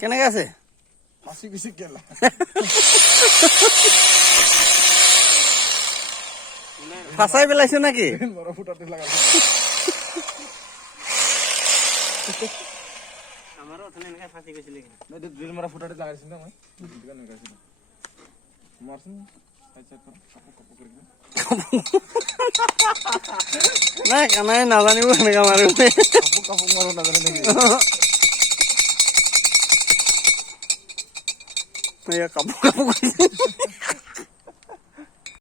কেনেকে আছে ফাঁসি গেছে কেলা ফাঁসাই পেলাইছো নাকি বড় ফুটাতে লাগাল আমারও ওখানে এনেকা ফাঁসি গেছিল কি না এটা ড্রিল মারা ফুটাতে লাগাইছি না মই দোকান লাগাইছি মারছেন আচ্ছা কাপু কাপু করে নাই কানাই নাজানিব এনেকা মাৰিব কাপু কাপু মাৰো না জানে নাকি এয়া কাপোৰ কাপোৰ